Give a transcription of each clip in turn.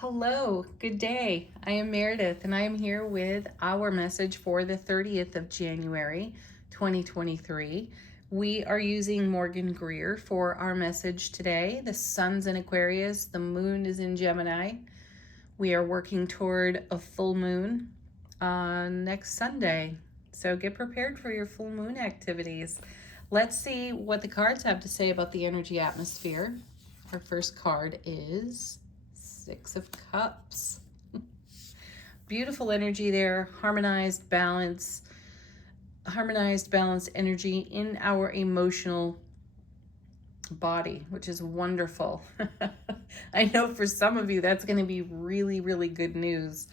Hello, good day. I am Meredith and I am here with our message for the 30th of January, 2023. We are using Morgan Greer for our message today. The sun's in Aquarius, the moon is in Gemini. We are working toward a full moon next Sunday. So get prepared for your full moon activities. Let's see what the cards have to say about the energy atmosphere. Our first card is Six of Cups. Beautiful energy there, harmonized, balanced energy in our emotional body, which is wonderful. I know for some of you that's going to be really, really good news.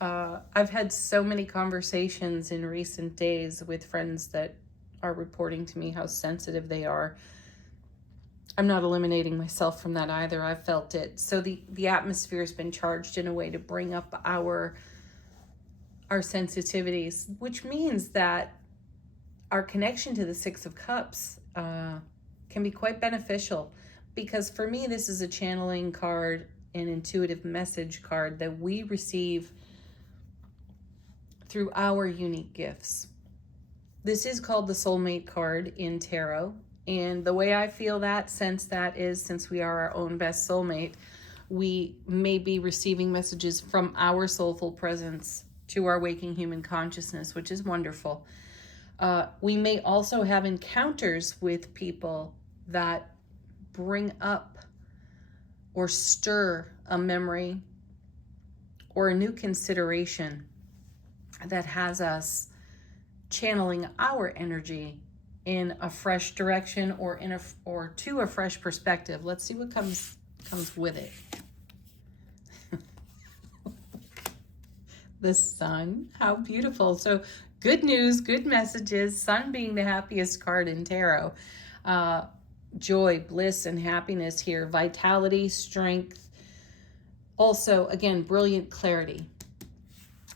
I've had so many conversations in recent days with friends that are reporting to me how sensitive they are. I'm not eliminating myself from that either. I've felt it. So the atmosphere has been charged in a way to bring up our sensitivities, which means that our connection to the Six of Cups can be quite beneficial, because for me, this is a channeling card, an intuitive message card that we receive through our unique gifts. This is called the soulmate card in tarot. And the way I feel that, sense that is, since we are our own best soulmate, we may be receiving messages from our soulful presence to our waking human consciousness, which is wonderful. We may also have encounters with people that bring up or stir a memory or a new consideration that has us channeling our energy in a fresh direction or to a fresh perspective. Let's see what comes with it. The sun, how beautiful. So good news, good messages, sun being the happiest card in tarot. Joy, bliss, and happiness here, vitality, strength. Also, again, brilliant clarity.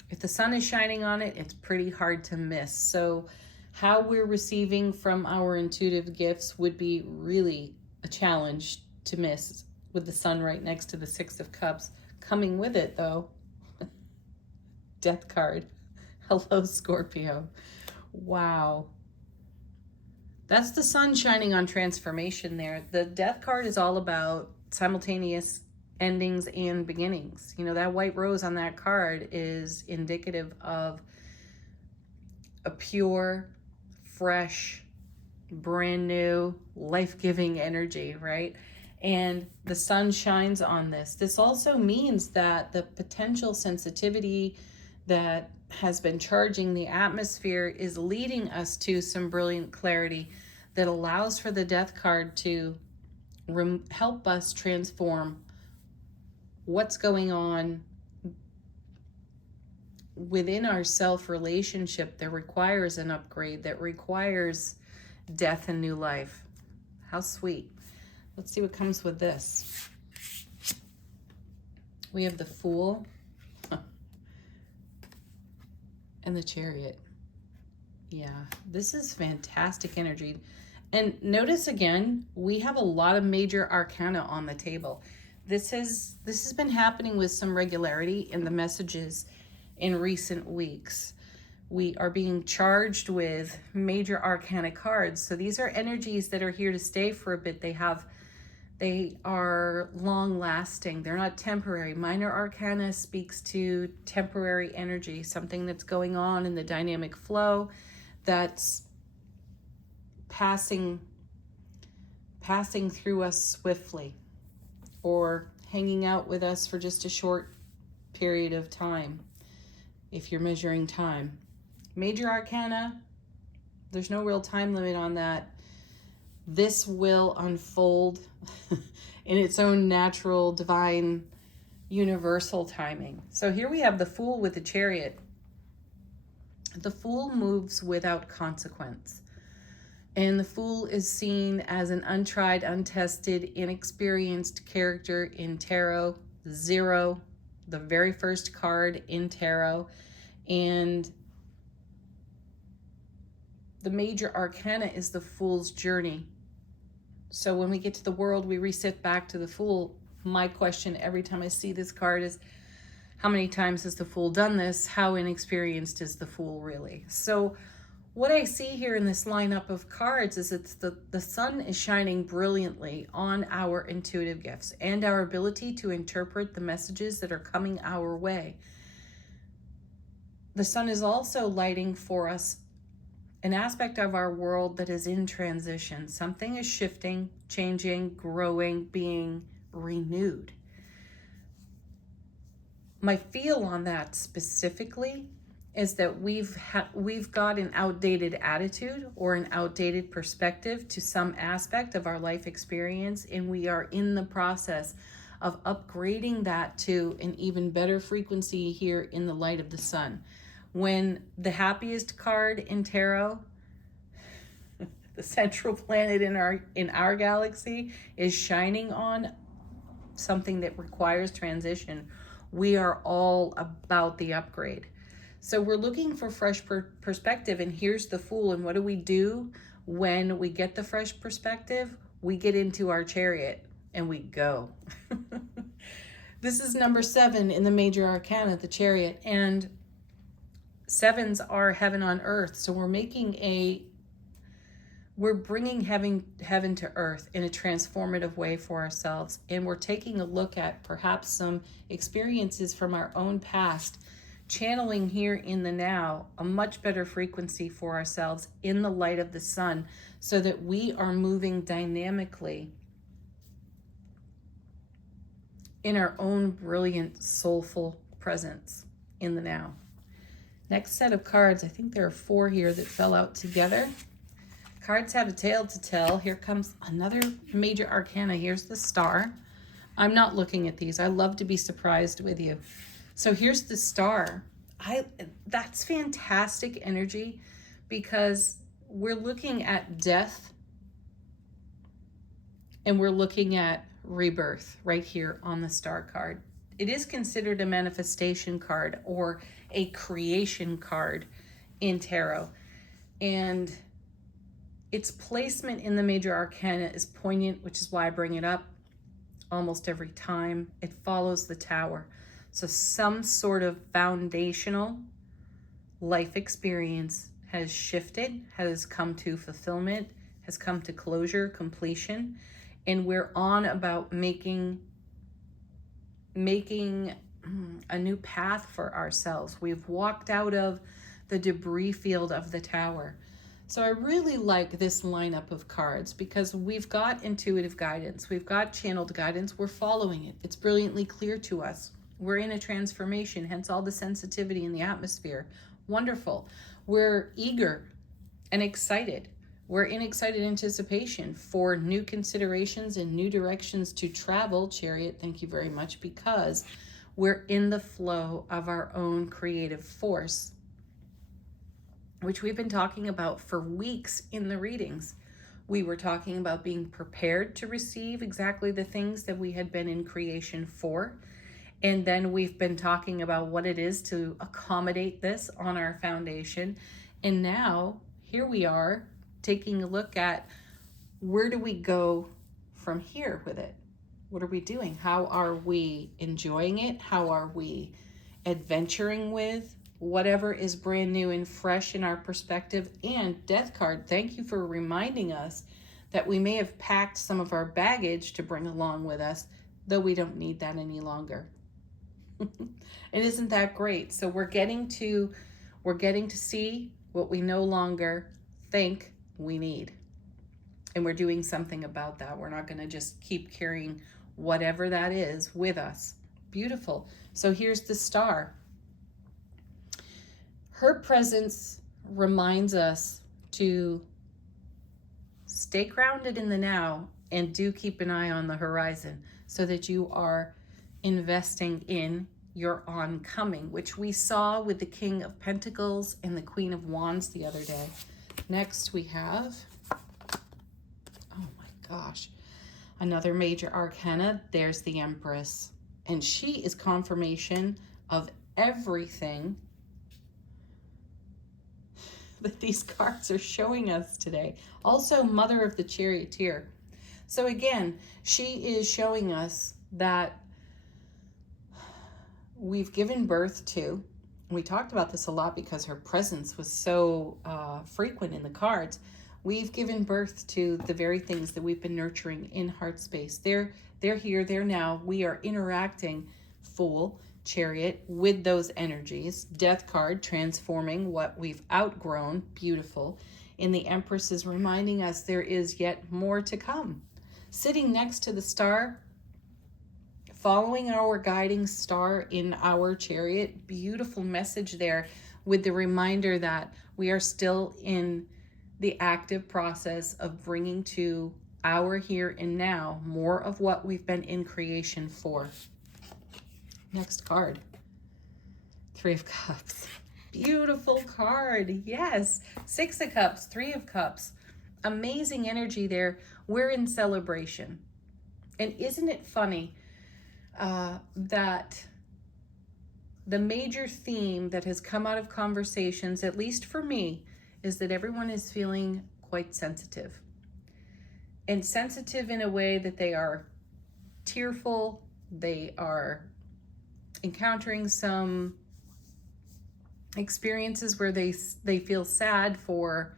If the sun is shining on it, it's pretty hard to miss. So how we're receiving from our intuitive gifts would be really a challenge to miss with the sun right next to the Six of Cups. Coming with it, though, Death card. Hello, Scorpio. Wow. That's the sun shining on transformation there. The Death card is all about simultaneous endings and beginnings. You know, that white rose on that card is indicative of a pure, fresh, brand new, life-giving energy, right? And the sun shines on this. This also means that the potential sensitivity that has been charging the atmosphere is leading us to some brilliant clarity that allows for the Death card to help us transform what's going on within our self relationship that requires an upgrade, that requires death and new life. How sweet. Let's see what comes with this. We have the Fool and the Chariot. Yeah, this is fantastic energy. And notice again, we have a lot of major arcana on the table. This has been happening with some regularity in the messages in recent weeks. We are being charged with major arcana cards. So these are energies that are here to stay for a bit. They are long lasting. They're not temporary. Minor arcana speaks to temporary energy, something that's going on in the dynamic flow that's passing through us swiftly, or hanging out with us for just a short period of time, if you're measuring time. Major arcana, there's no real time limit on that. This will unfold in its own natural, divine, universal timing. So here we have the Fool with the Chariot. The Fool moves without consequence. And the Fool is seen as an untried, untested, inexperienced character in tarot. Zero, the very first card in tarot. And the major arcana is the Fool's journey. So when we get to the world, we reset back to the Fool My question every time I see this card is, how many times has the Fool done this? How inexperienced is the Fool really? So what I see here in this lineup of cards is it's the sun is shining brilliantly on our intuitive gifts and our ability to interpret the messages that are coming our way. The sun is also lighting for us an aspect of our world that is in transition. Something is shifting, changing, growing, being renewed. My feel on that specifically is that we've got an outdated attitude or an outdated perspective to some aspect of our life experience, and we are in the process of upgrading that to an even better frequency here in the light of the sun. When the happiest card in tarot, the central planet in our galaxy, is shining on something that requires transition, we are all about the upgrade. So we're looking for fresh perspective, and here's the Fool. And what do we do when we get the fresh perspective? We get into our chariot and we go. This is number 7 in the major arcana, the chariot, and 7s are heaven on earth. So we're bringing heaven to earth in a transformative way for ourselves. And we're taking a look at perhaps some experiences from our own past, channeling here in the now a much better frequency for ourselves in the light of the sun, so that we are moving dynamically in our own brilliant, soulful presence in the now. Next set of cards, I think there are 4 here that fell out together. Cards have a tale to tell. Here comes another major arcana. Here's the Star. I'm not looking at these. I love to be surprised with you. So here's the Star. That's fantastic energy, because we're looking at death and we're looking at rebirth right here on the Star card. It is considered a manifestation card or a creation card in tarot. And its placement in the major arcana is poignant, which is why I bring it up almost every time. It follows the Tower. So some sort of foundational life experience has shifted, has come to fulfillment, has come to closure, completion, and we're on about making a new path for ourselves. We've walked out of the debris field of the Tower. So I really like this lineup of cards, because we've got intuitive guidance, we've got channeled guidance, we're following it. It's brilliantly clear to us. We're in a transformation, hence all the sensitivity in the atmosphere. Wonderful. We're eager and excited. We're in excited anticipation for new considerations and new directions to travel. Chariot, thank you very much, because we're in the flow of our own creative force, which we've been talking about for weeks in the readings. We were talking about being prepared to receive exactly the things that we had been in creation for. And then we've been talking about what it is to accommodate this on our foundation. And now here we are taking a look at, where do we go from here with it? What are we doing? How are we enjoying it? How are we adventuring with whatever is brand new and fresh in our perspective? And Death card, thank you for reminding us that we may have packed some of our baggage to bring along with us, though we don't need that any longer. And isn't that great? So we're getting to see what we no longer think we need. And we're doing something about that. We're not going to just keep carrying whatever that is with us. Beautiful. So here's the Star. Her presence reminds us to stay grounded in the now, and do keep an eye on the horizon, so that you are investing in your oncoming, which we saw with the King of Pentacles and the Queen of Wands the other day. Next we have, oh my gosh, another major arcana. There's the Empress, and she is confirmation of everything that these cards are showing us today. Also, Mother of the Charioteer. So again, she is showing us that we've given birth to. We talked about this a lot because her presence was so frequent in the cards. We've given birth to the very things that we've been nurturing in heart space. They're here, they're now. We are interacting, Fool, Chariot, with those energies. Death card, transforming what we've outgrown, beautiful. And the Empress is reminding us there is yet more to come. Sitting next to the star, following our guiding star in our chariot, beautiful message there with the reminder that we are still in the active process of bringing to our here and now more of what we've been in creation for. Next card, Three of Cups. Beautiful card, yes. Six of Cups, Three of Cups. Amazing energy there. We're in celebration. And isn't it funny that the major theme that has come out of conversations, at least for me, is that everyone is feeling quite sensitive. And sensitive in a way that they are tearful, they are encountering some experiences where they feel sad for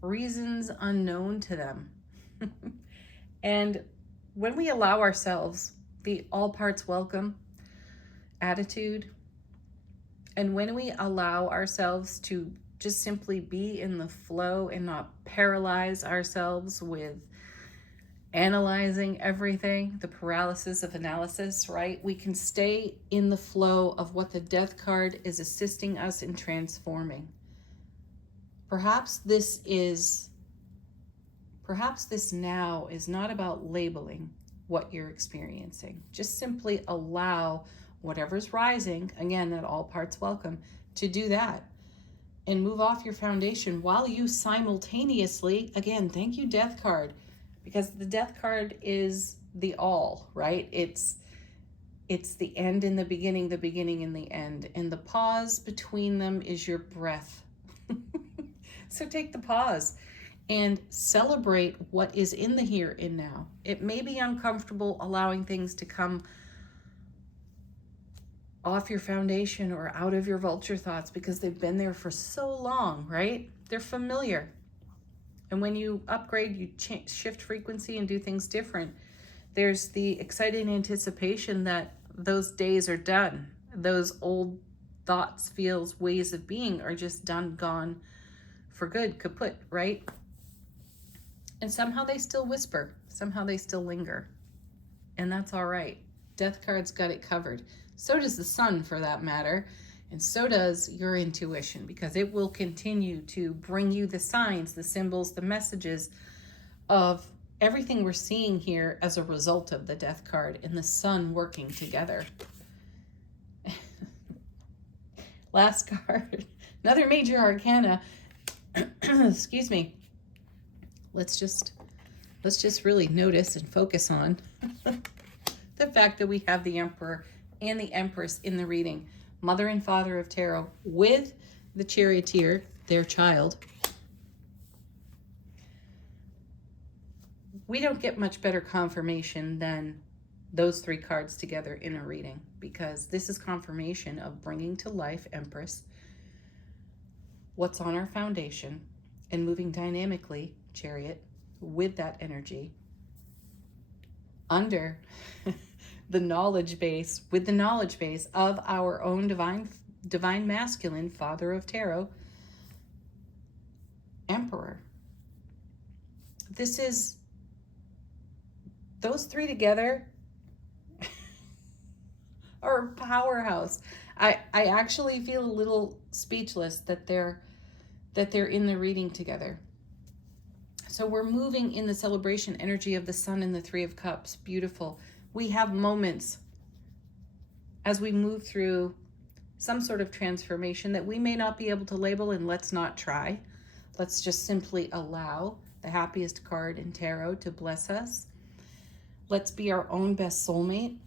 reasons unknown to them. And when we allow ourselves the all parts welcome attitude, and when we allow ourselves to just simply be in the flow and not paralyze ourselves with analyzing everything, the paralysis of analysis, right? We can stay in the flow of what the Death card is assisting us in transforming. Perhaps this now is not about labeling what you're experiencing. Just simply allow whatever's rising, again, that all parts welcome, to do that. And move off your foundation while you simultaneously, again, thank you, Death card, because the Death card is the all, right? It's the end and the beginning and the end. And the pause between them is your breath. So take the pause and celebrate what is in the here and now. It may be uncomfortable allowing things to come off your foundation or out of your vulture thoughts because they've been there for so long, right? They're familiar. And when you upgrade, you shift frequency and do things different, there's the exciting anticipation that those days are done. Those old thoughts, feels, ways of being are just done, gone for good, kaput, right? And somehow they still whisper. Somehow they still linger. And that's all right. Death card's got it covered. So does the sun, for that matter. And so does your intuition, because it will continue to bring you the signs, the symbols, the messages of everything we're seeing here as a result of the Death card and the sun working together. Last card, another major arcana. Excuse me. Let's just really notice and focus on the fact that we have the Emperor and the Empress in the reading. Mother and Father of Tarot with the Charioteer, their child. We don't get much better confirmation than those three cards together in a reading, because this is confirmation of bringing to life, Empress, what's on our foundation and moving dynamically, Chariot, with that energy under the knowledge base, with the knowledge base of our own divine masculine, Father of Tarot, Emperor. This is, those three together are a powerhouse. I actually feel a little speechless that they're in the reading together. So we're moving in the celebration energy of the sun and the Three of Cups. Beautiful. We have moments as we move through some sort of transformation that we may not be able to label, and let's not try. Let's just simply allow the happiest card in tarot to bless us. Let's be our own best soulmate.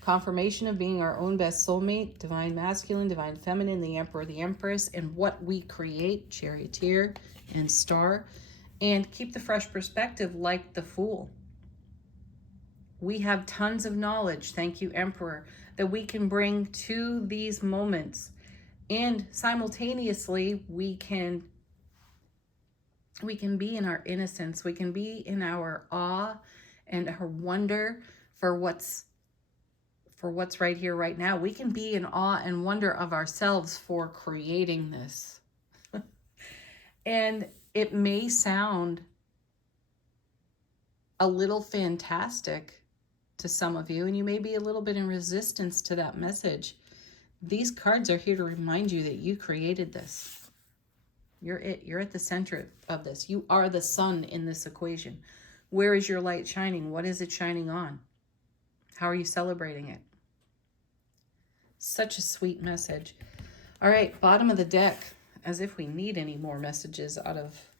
Confirmation of being our own best soulmate, divine masculine, divine feminine, the Emperor, the Empress, and what we create, Charioteer and Star. And keep the fresh perspective like the Fool. We have tons of knowledge, thank you, Emperor, that we can bring to these moments. And simultaneously, we can be in our innocence. We can be in our awe and our wonder for what's right here, right now. We can be in awe and wonder of ourselves for creating this. And it may sound a little fantastic to some of you, and you may be a little bit in resistance to that message. These cards are here to remind you that you created this. You're it. You're at the center of this. You are the sun in this equation. Where is your light shining? What is it shining on? How are you celebrating it? Such a sweet message. All right, bottom of the deck, as if we need any more messages out of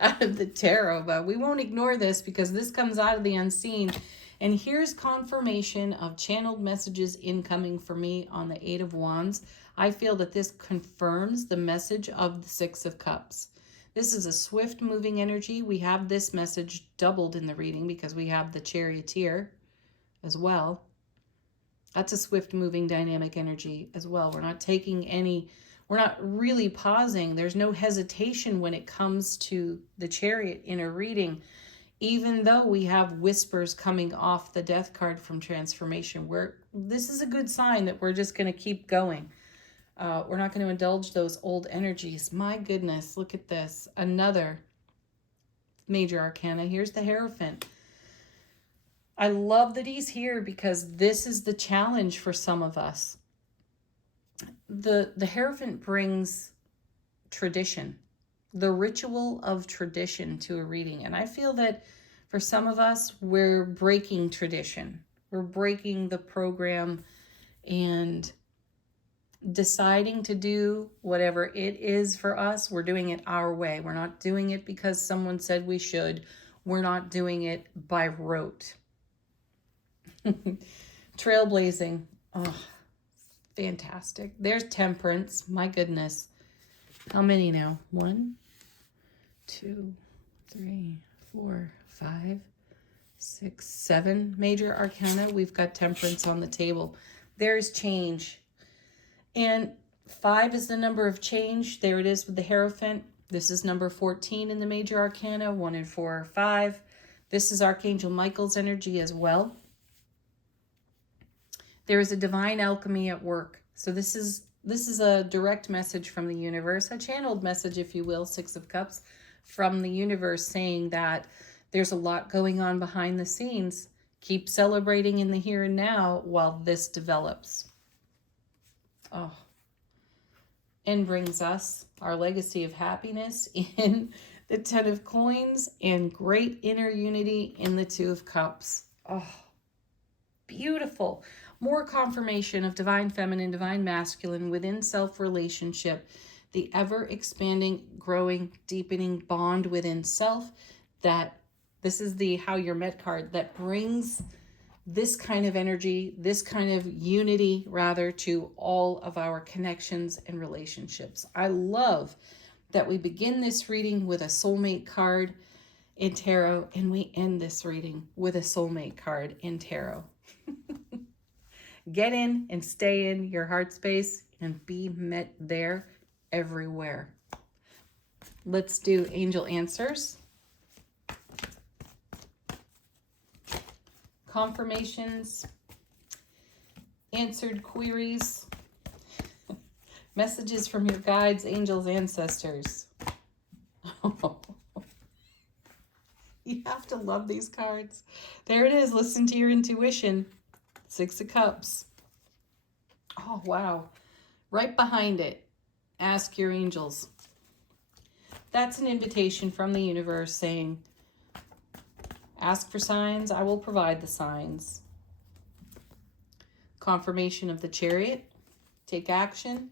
out of the tarot, but we won't ignore this because this comes out of the unseen. And here's confirmation of channeled messages incoming for me on the Eight of Wands. I feel that this confirms the message of the Six of Cups. This is a swift moving energy. We have this message doubled in the reading because we have the Charioteer as well. That's a swift moving dynamic energy as well. We're not really pausing. There's no hesitation when it comes to the Chariot in a reading, even though we have whispers coming off the Death card from Transformation. This is a good sign that we're just going to keep going. We're not going to indulge those old energies. My goodness, look at this. Another major arcana. Here's the Hierophant. I love that he's here because this is the challenge for some of us. The Hierophant brings tradition, the ritual of tradition to a reading. And I feel that for some of us, we're breaking tradition. We're breaking the program and deciding to do whatever it is for us. We're doing it our way. We're not doing it because someone said we should. We're not doing it by rote. Trailblazing. Oh, fantastic. There's Temperance. My goodness. How many now? 1, 2, 3, 4, 5, 6, 7 major arcana. We've got Temperance on the table. There's change. And 5 is the number of change. There it is with the Hierophant. This is number 14 in the major arcana. 1 and 4 are 5. This is Archangel Michael's energy as well. There is a divine alchemy at work. So this is a direct message from the universe, a channeled message, if you will, Six of Cups, from the universe saying that there's a lot going on behind the scenes. Keep celebrating in the here and now while this develops. Oh, and brings us our legacy of happiness in the Ten of Coins and great inner unity in the Two of Cups. Oh, beautiful. More confirmation of divine feminine, divine masculine within self relationship, the ever expanding, growing, deepening bond within self. That this is the How You're Met card that brings this kind of energy, this kind of unity rather, to all of our connections and relationships. I love that we begin this reading with a soulmate card in tarot and we end this reading with a soulmate card in tarot. Get in and stay in your heart space and be met there everywhere. Let's do angel answers. Confirmations. Answered queries. Messages from your guides, angels, ancestors. You have to love these cards. There it is. Listen to your intuition. Six of Cups. Oh, wow. Right behind it, ask your angels. That's an invitation from the universe saying, ask for signs, I will provide the signs. Confirmation of the Chariot. Take action.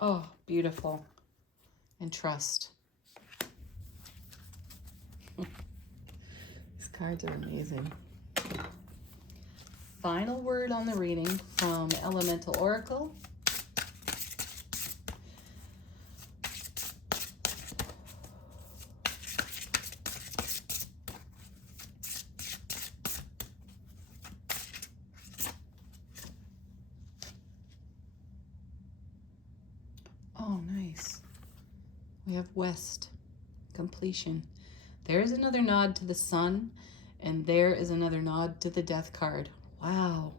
Oh, beautiful. And trust. These cards are amazing. Final word on the reading from Elemental Oracle. We have West, completion. There's another nod to the Sun, and there is another nod to the Death card. Wow.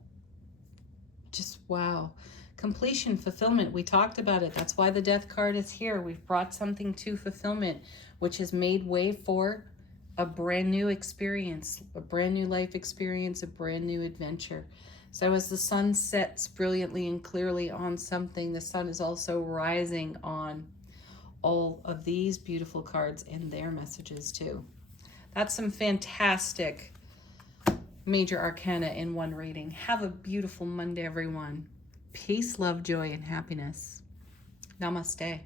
Just wow. Completion, fulfillment. We talked about it. That's why the Death card is here. We've brought something to fulfillment, which has made way for a brand new experience, a brand new life experience, a brand new adventure. So as the sun sets brilliantly and clearly on something, the sun is also rising on all of these beautiful cards and their messages too. That's some fantastic major arcana in one reading. Have a beautiful Monday, everyone. Peace, love, joy, and happiness. Namaste.